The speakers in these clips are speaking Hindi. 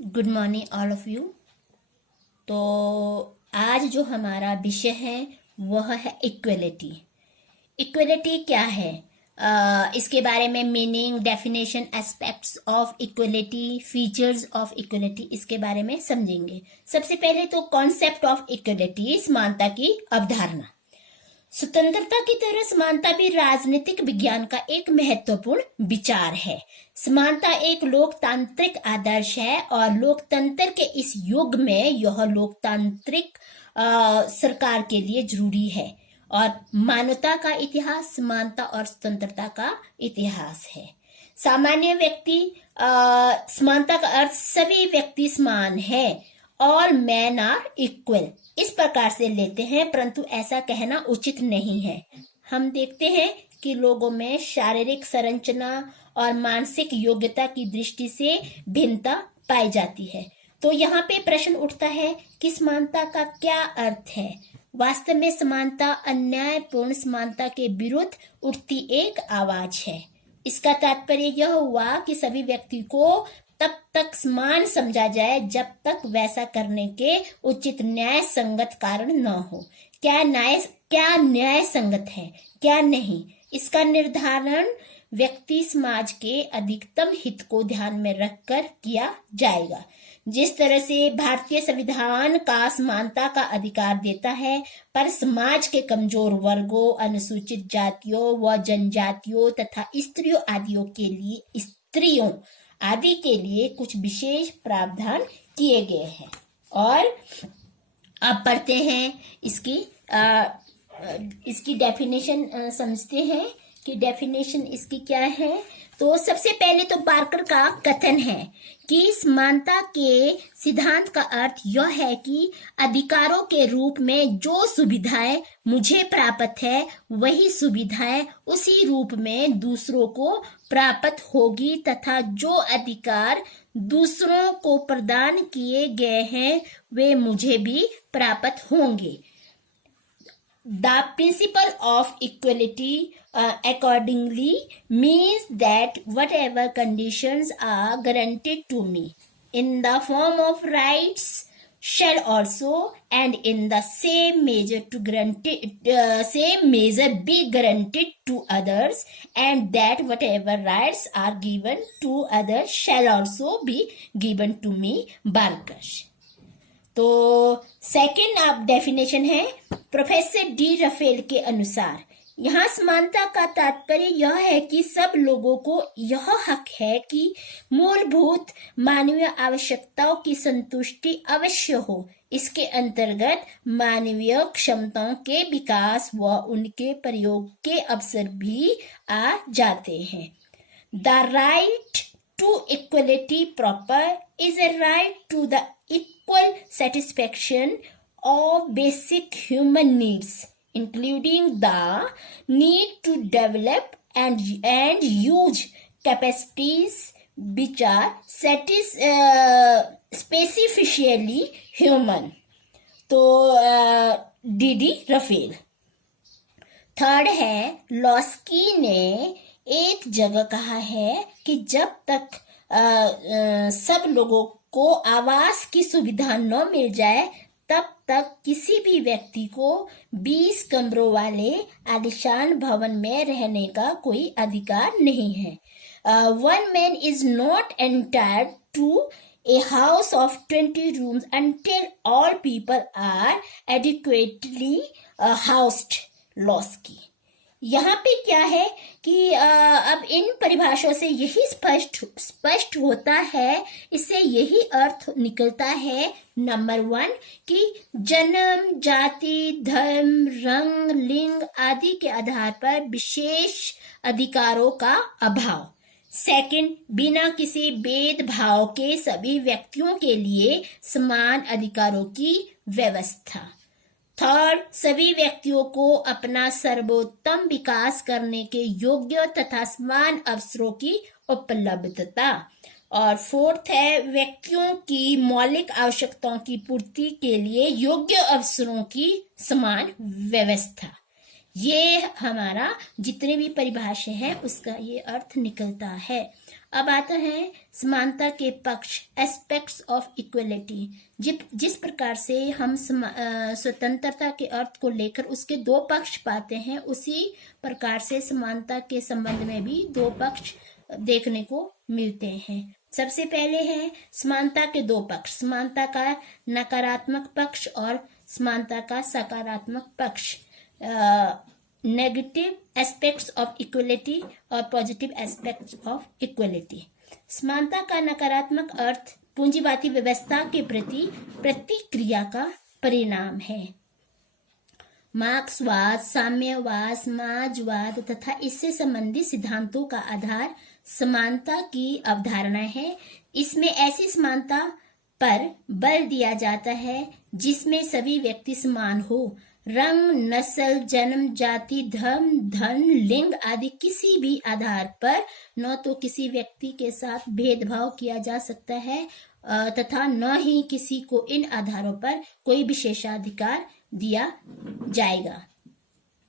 Good morning all of you. तो आज जो हमारा विषय है वह है इक्वलिटी। इक्वलिटी क्या है, इसके बारे में meaning, definition, aspects of equality, features of equality, इसके बारे में समझेंगे। सबसे पहले तो कॉन्सेप्ट ऑफ इक्वलिटी, समानता की अवधारणा। स्वतंत्रता की तरह समानता भी राजनीतिक विज्ञान का एक महत्वपूर्ण विचार है। समानता एक लोकतांत्रिक आदर्श है और लोकतंत्र के इस युग में यह लोकतांत्रिक सरकार के लिए जरूरी है। और मानवता का इतिहास समानता और स्वतंत्रता का इतिहास है। सामान्य व्यक्ति समानता का अर्थ सभी व्यक्ति समान है, ऑल मैन आर इक्वल, इस प्रकार से लेते हैं, परंतु ऐसा कहना उचित नहीं है। हम देखते हैं कि लोगों में शारीरिक संरचना और मानसिक योग्यता की दृष्टि से भिन्नता पाई जाती है। तो यहाँ पे प्रश्न उठता है कि समानता का क्या अर्थ है। वास्तव में समानता अन्यायपूर्ण समानता के विरुद्ध उठती एक आवाज है। इसका तात्पर्य यह हुआ कि सभी व्यक्ति को तब तक समान समझा जाए जब तक वैसा करने के उचित न्याय संगत कारण न हो। क्या न्याय संगत है, क्या नहीं, इसका निर्धारण व्यक्ति समाज के अधिकतम हित को ध्यान में रखकर किया जाएगा। जिस तरह से भारतीय संविधान का समानता का अधिकार देता है, पर समाज के कमजोर वर्गों, अनुसूचित जातियों व जनजातियों तथा स्त्रियों आदि के लिए कुछ विशेष प्रावधान किए गए हैं। और अब पढ़ते हैं इसकी डेफिनेशन, समझते हैं कि डेफिनेशन इसकी क्या है। तो सबसे पहले तो बार्कर का कथन है कि समानता के सिद्धांत का अर्थ यह है कि अधिकारों के रूप में जो सुविधाएं मुझे प्राप्त है वही सुविधाएं उसी रूप में दूसरों को प्राप्त होगी तथा जो अधिकार दूसरों को प्रदान किए गए हैं वे मुझे भी प्राप्त होंगे। The principle of equality accordingly means that whatever conditions are granted to me in the form of rights shall also and in the same measure be granted to others, and that whatever rights are given to others shall also be given to me. Barker। तो सेकेंड अब डेफिनेशन है प्रोफेसर डी रफेल के अनुसार, यहाँ समानता का तात्पर्य यह है कि सब लोगों को यह हक है कि मूलभूत मानवीय आवश्यकताओं की संतुष्टि अवश्य हो। इसके अंतर्गत मानवीय क्षमताओं के विकास व उनके प्रयोग के अवसर भी आ जाते हैं। The right to equality proper is a right to the equal satisfaction of basic human needs, including the need to develop and use capacities which are specifically human। तो डी रफेल। थर्ड है, लॉस्की ने एक जगह कहा है कि जब तक सब लोगों को आवास की सुविधा न मिल जाए तब तक किसी भी व्यक्ति को 20 कमरों वाले आलीशान भवन में रहने का कोई अधिकार नहीं है। One man is not entitled to a house of 20 rooms until all people are adequately housed। Laski. यहाँ पे क्या है कि अब इन परिभाषाओं से यही स्पष्ट होता है, इससे यही अर्थ निकलता है, नंबर 1 कि जन्म, जाति, धर्म, रंग, लिंग आदि के आधार पर विशेष अधिकारों का अभाव। सेकंड, बिना किसी भेदभाव के सभी व्यक्तियों के लिए समान अधिकारों की व्यवस्था। थर्ड, सभी व्यक्तियों को अपना सर्वोत्तम विकास करने के योग्य तथा समान अवसरों की उपलब्धता। और फोर्थ है, व्यक्तियों की मौलिक आवश्यकताओं की पूर्ति के लिए योग्य अवसरों की समान व्यवस्था। ये हमारा जितने भी परिभाषा है उसका ये अर्थ निकलता है। अब आता है समानता के पक्ष, एस्पेक्ट्स ऑफ इक्वलिटी। जिस प्रकार से हम स्वतंत्रता के अर्थ को लेकर उसके दो पक्ष पाते हैं, उसी प्रकार से समानता के संबंध में भी दो पक्ष देखने को मिलते हैं। सबसे पहले है समानता के दो पक्ष, समानता का नकारात्मक पक्ष और समानता का सकारात्मक पक्ष, नेगेटिव एस्पेक्ट्स ऑफ इक्वलिटी और पॉजिटिव एस्पेक्ट्स ऑफ इक्वलिटी। समानता का नकारात्मक अर्थ पूंजीवादी व्यवस्था के प्रति प्रतिक्रिया का परिणाम है। मार्क्सवाद, साम्यवाद, समाजवाद तथा इससे संबंधित सिद्धांतों का आधार समानता की अवधारणा है। इसमें ऐसी समानता पर बल दिया जाता है जिसमें सभी व्यक्ति समान हो। रंग, नस्ल, जन्म, जाति, धर्म, धन, लिंग आदि किसी भी आधार पर न तो किसी व्यक्ति के साथ भेदभाव किया जा सकता है तथा न ही किसी को इन आधारों पर कोई विशेषाधिकार दिया जाएगा।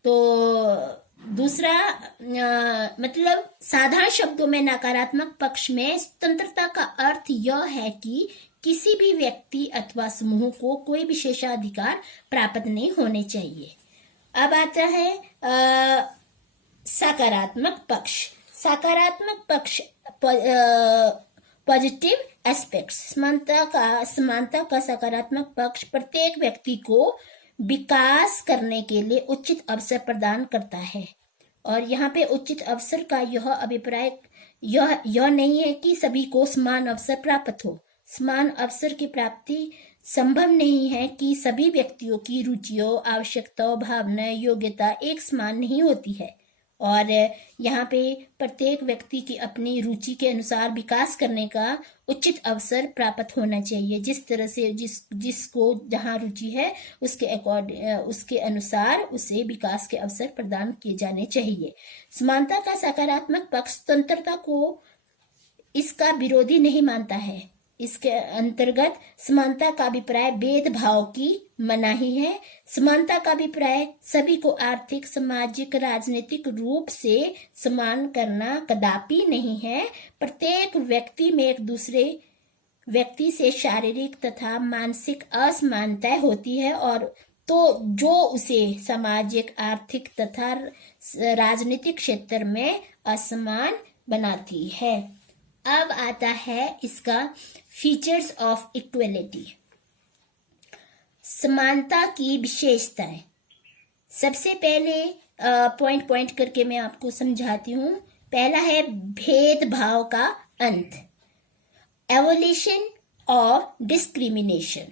तो दूसरा मतलब साधारण शब्दों में नकारात्मक पक्ष में स्वतंत्रता का अर्थ यह है कि किसी भी व्यक्ति अथवा समूह को कोई विशेषाधिकार प्राप्त नहीं होने चाहिए। अब आता है सकारात्मक पक्ष। सकारात्मक पक्ष पॉजिटिव एस्पेक्ट्स। समानता का सकारात्मक पक्ष प्रत्येक व्यक्ति को विकास करने के लिए उचित अवसर प्रदान करता है। और यहाँ पे उचित अवसर का यह अभिप्राय यह नहीं है कि सभी को समान अवसर प्राप्त हो। समान अवसर की प्राप्ति संभव नहीं है कि सभी व्यक्तियों की रुचियों, आवश्यकताओं, भावनाएं, योग्यता एक समान नहीं होती है। और यहाँ पे प्रत्येक व्यक्ति की अपनी रुचि के अनुसार विकास करने का उचित अवसर प्राप्त होना चाहिए। जिस तरह से जिसको जहाँ रुचि है उसके अनुसार उसे विकास के अवसर प्रदान किए जाने चाहिए। समानता का सकारात्मक पक्ष स्वतंत्रता को इसका विरोधी नहीं मानता है। इसके अंतर्गत समानता का अभिप्राय भेदभाव की मनाही है। समानता का अभिप्राय सभी को आर्थिक, सामाजिक, राजनीतिक रूप से समान करना कदापि नहीं है। प्रत्येक व्यक्ति में एक दूसरे व्यक्ति से शारीरिक तथा मानसिक असमानताएं होती है और तो जो उसे सामाजिक, आर्थिक तथा राजनीतिक क्षेत्र में असमान बनाती है। अब आता है इसका फीचर्स ऑफ इक्वलिटी, समानता की विशेषताएं। सबसे पहले पॉइंट करके मैं आपको समझाती हूँ। पहला है भेदभाव का अंत, एवोल्यूशन और डिस्क्रिमिनेशन।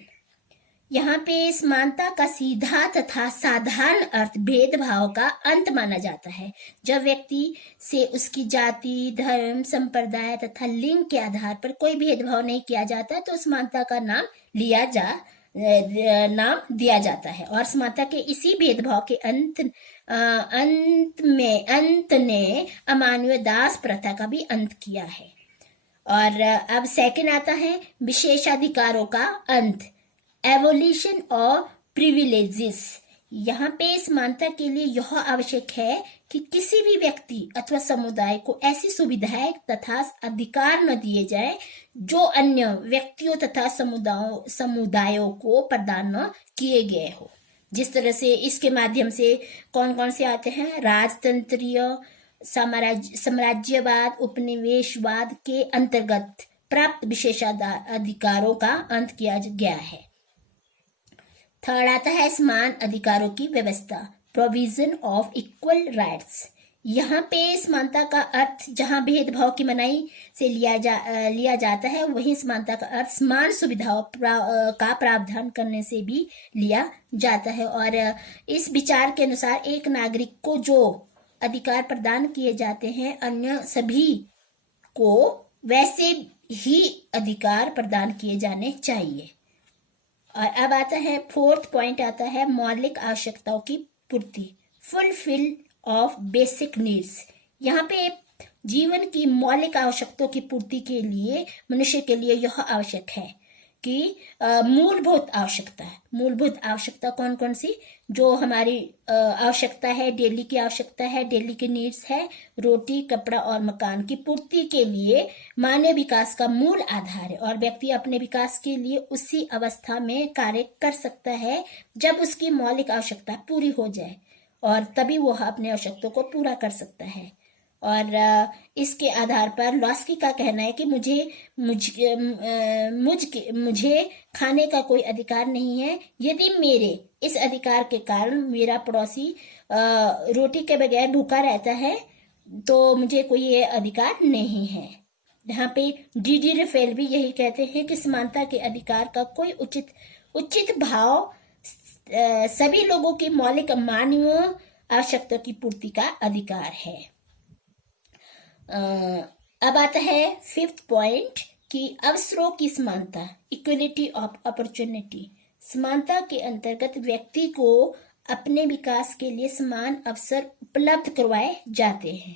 यहाँ पे समानता का सीधा तथा साधारण अर्थ भेदभाव का अंत माना जाता है। जब व्यक्ति से उसकी जाति, धर्म, संप्रदाय तथा लिंग के आधार पर कोई भेदभाव नहीं किया जाता तो समानता का नाम दिया जाता है। और समानता के इसी भेदभाव के अंत ने अमानवीय दास प्रथा का भी अंत किया है। और अब सेकंड आता है विशेषाधिकारों का अंत, एवोल्यूशन और प्रिविलेजेस। यहाँ पे समानता के लिए यह आवश्यक है कि किसी भी व्यक्ति अथवा समुदाय को ऐसी सुविधाएं तथा अधिकार न दिए जाए जो अन्य व्यक्तियों तथा समुदायों को प्रदान न किए गए हो। जिस तरह से इसके माध्यम से कौन कौन से आते हैं, राजतंत्रीय, साम्राज्यवाद, उपनिवेशवाद के अंतर्गत प्राप्त विशेषाधिकारों का अंत किया गया है। थर्ड आता है समान अधिकारों की व्यवस्था, प्रोविजन ऑफ इक्वल राइट्स। यहाँ पे समानता का अर्थ जहाँ भेदभाव की मनाही से लिया जाता है, वहीं समानता का अर्थ समान सुविधाओं का प्रावधान करने से भी लिया जाता है। और इस विचार के अनुसार एक नागरिक को जो अधिकार प्रदान किए जाते हैं, अन्य सभी को वैसे ही अधिकार प्रदान किए जाने चाहिए। और अब आता है फोर्थ पॉइंट आता है मौलिक आवश्यकताओं की पूर्ति, फुलफिल ऑफ बेसिक नीड्स। यहाँ पे जीवन की मौलिक आवश्यकताओं की पूर्ति के लिए मनुष्य के लिए यह आवश्यक है की मूलभूत आवश्यकता है। मूलभूत आवश्यकता कौन कौन सी? जो हमारी आवश्यकता है, डेली की आवश्यकता है, डेली की नीड्स है, रोटी, कपड़ा और मकान की पूर्ति के लिए मानव विकास का मूल आधार है। और व्यक्ति अपने विकास के लिए उसी अवस्था में कार्य कर सकता है जब उसकी मौलिक आवश्यकता पूरी हो जाए, और तभी वह अपने आवश्यकताओं को पूरा कर सकता है। और इसके आधार पर लॉस्की का कहना है कि मुझे खाने का कोई अधिकार नहीं है यदि मेरे इस अधिकार के कारण मेरा पड़ोसी रोटी के बगैर भूखा रहता है, तो मुझे कोई ये अधिकार नहीं है। यहाँ पे जी रफेल भी यही कहते हैं कि समानता के अधिकार का कोई उचित भाव सभी लोगों की मौलिक मानवीय आवश्यकता की पूर्ति का अधिकार है। अब आता है 5th पॉइंट कि अवसरों की समानता, इक्वलिटी ऑफ अपॉर्चुनिटी। समानता के अंतर्गत व्यक्ति को अपने विकास के लिए समान अवसर उपलब्ध करवाए जाते हैं।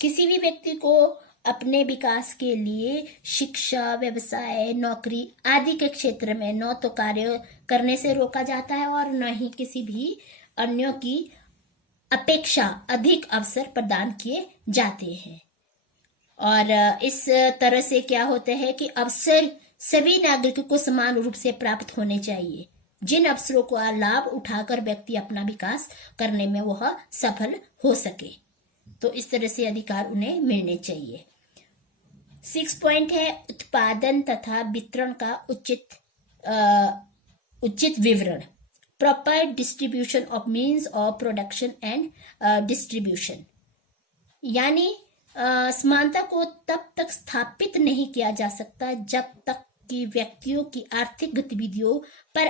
किसी भी व्यक्ति को अपने विकास के लिए शिक्षा, व्यवसाय, नौकरी आदि के क्षेत्र में न तो कार्य करने से रोका जाता है और न ही किसी भी अन्यों की अपेक्षा अधिक अवसर प्रदान किए जाते हैं। और इस तरह से क्या होता है कि अवसर सभी नागरिकों को समान रूप से प्राप्त होने चाहिए, जिन अवसरों का लाभ उठाकर व्यक्ति अपना विकास करने में वह सफल हो सके। तो इस तरह से अधिकार उन्हें मिलने चाहिए। 6 पॉइंट है उत्पादन तथा वितरण का उचित विवरण, proper distribution of means of production and distribution. यानी समानता को तब तक स्थापित नहीं किया जा सकता जब तक कि व्यक्तियों की आर्थिक गतिविधियों पर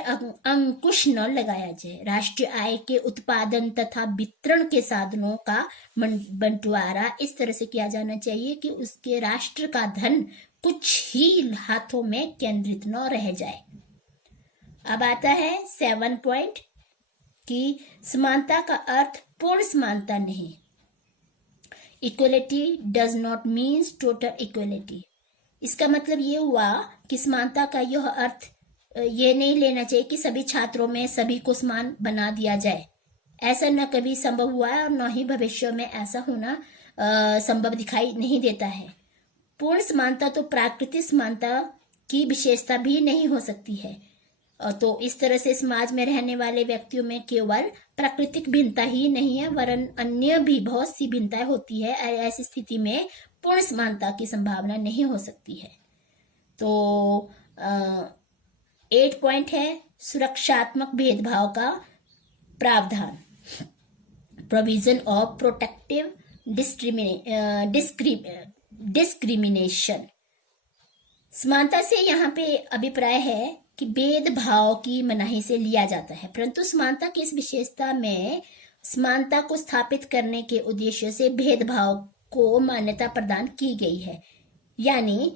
अंकुश न लगाया जाए। राष्ट्रीय आय के उत्पादन तथा वितरण के साधनों का बंटवारा इस तरह से किया जाना चाहिए कि उसके राष्ट्र का धन कुछ ही हाथों में केंद्रित न रह जाए। अब आता है 7 पॉइंट कि समानता का अर्थ पूर्ण समानता नहीं। Equality does not means total equality. इसका मतलब ये हुआ कि समानता का यह अर्थ ये नहीं लेना चाहिए कि सभी छात्रों में सभी को समान बना दिया जाए। ऐसा न कभी संभव हुआ है और न ही भविष्य में ऐसा होना संभव दिखाई नहीं देता है। पूर्ण समानता तो प्राकृतिक समानता की विशेषता भी नहीं हो सकती है। तो इस तरह से समाज में रहने वाले व्यक्तियों में केवल प्राकृतिक भिन्नता ही नहीं है वरन अन्य भी बहुत सी भिन्नताएं होती है। ऐसी स्थिति में पूर्ण समानता की संभावना नहीं हो सकती है। तो 8 पॉइंट है सुरक्षात्मक भेदभाव का प्रावधान, प्रोविजन ऑफ प्रोटेक्टिव डिस्क्रिमिनेशन। समानता से यहाँ पे अभिप्राय है कि भेदभाव की मनाही से लिया जाता है, परंतु समानता की इस विशेषता में समानता को स्थापित करने के उद्देश्य से भेदभाव को मान्यता प्रदान की गई है। यानी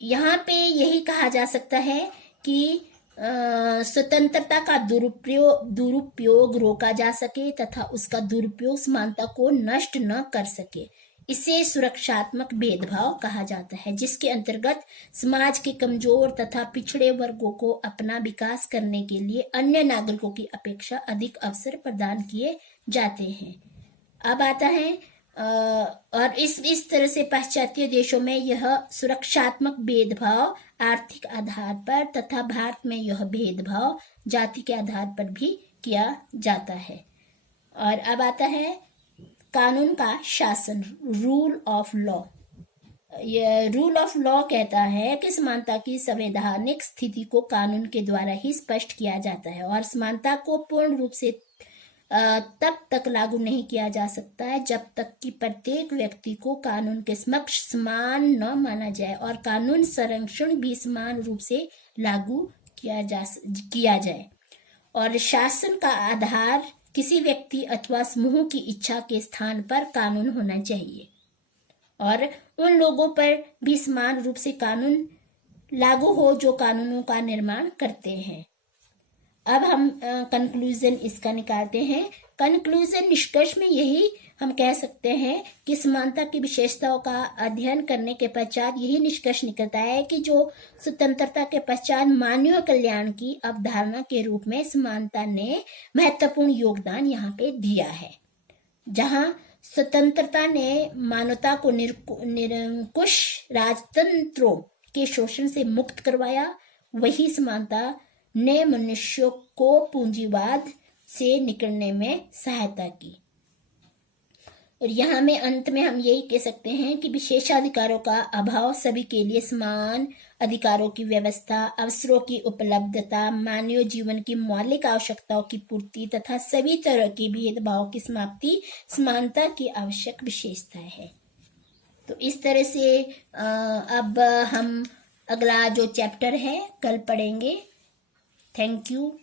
यहाँ पे यही कहा जा सकता है कि स्वतंत्रता का दुरुपयोग रोका जा सके तथा उसका दुरुपयोग समानता को नष्ट न कर सके। इसे सुरक्षात्मक भेदभाव कहा जाता है, जिसके अंतर्गत समाज के कमजोर तथा पिछड़े वर्गों को अपना विकास करने के लिए अन्य नागरिकों की अपेक्षा अधिक अवसर प्रदान किए जाते हैं। अब आता है और इस तरह से पाश्चात्य देशों में यह सुरक्षात्मक भेदभाव आर्थिक आधार पर तथा भारत में यह भेदभाव जाति के आधार पर भी किया जाता है। और अब आता है कानून का शासन, रूल ऑफ लॉ। यह रूल ऑफ लॉ कहता है कि समानता की संवैधानिक स्थिति को कानून के द्वारा ही स्पष्ट किया जाता है और समानता को पूर्ण रूप से तब तक लागू नहीं किया जा सकता है जब तक कि प्रत्येक व्यक्ति को कानून के समक्ष समान न माना जाए और कानून संरक्षण भी समान रूप से लागू किया जाए। और शासन का आधार किसी व्यक्ति अथवा समूह की इच्छा के स्थान पर कानून होना चाहिए और उन लोगों पर भी समान रूप से कानून लागू हो जो कानूनों का निर्माण करते हैं। अब हम कंक्लूजन इसका निकालते हैं। कंक्लूजन निष्कर्ष में यही हम कह सकते हैं कि समानता की विशेषताओं का अध्ययन करने के पश्चात यही निष्कर्ष निकलता है कि जो स्वतंत्रता के पश्चात मानवीय कल्याण की अवधारणा के रूप में समानता ने महत्वपूर्ण योगदान यहाँ पे दिया है। जहाँ स्वतंत्रता ने मानवता को निरंकुश राजतंत्रों के शोषण से मुक्त करवाया, वही समानता ने मनुष्यों को पूंजीवाद से निकलने में सहायता की। और यहाँ में अंत में हम यही कह सकते हैं कि विशेषाधिकारों का अभाव, सभी के लिए समान अधिकारों की व्यवस्था, अवसरों की उपलब्धता, मानवीय जीवन की मौलिक आवश्यकताओं की पूर्ति तथा सभी तरह के भेदभाव की समाप्ति समानता की आवश्यक विशेषताएं है। तो इस तरह से अब हम अगला जो चैप्टर है कल पढ़ेंगे। Thank you.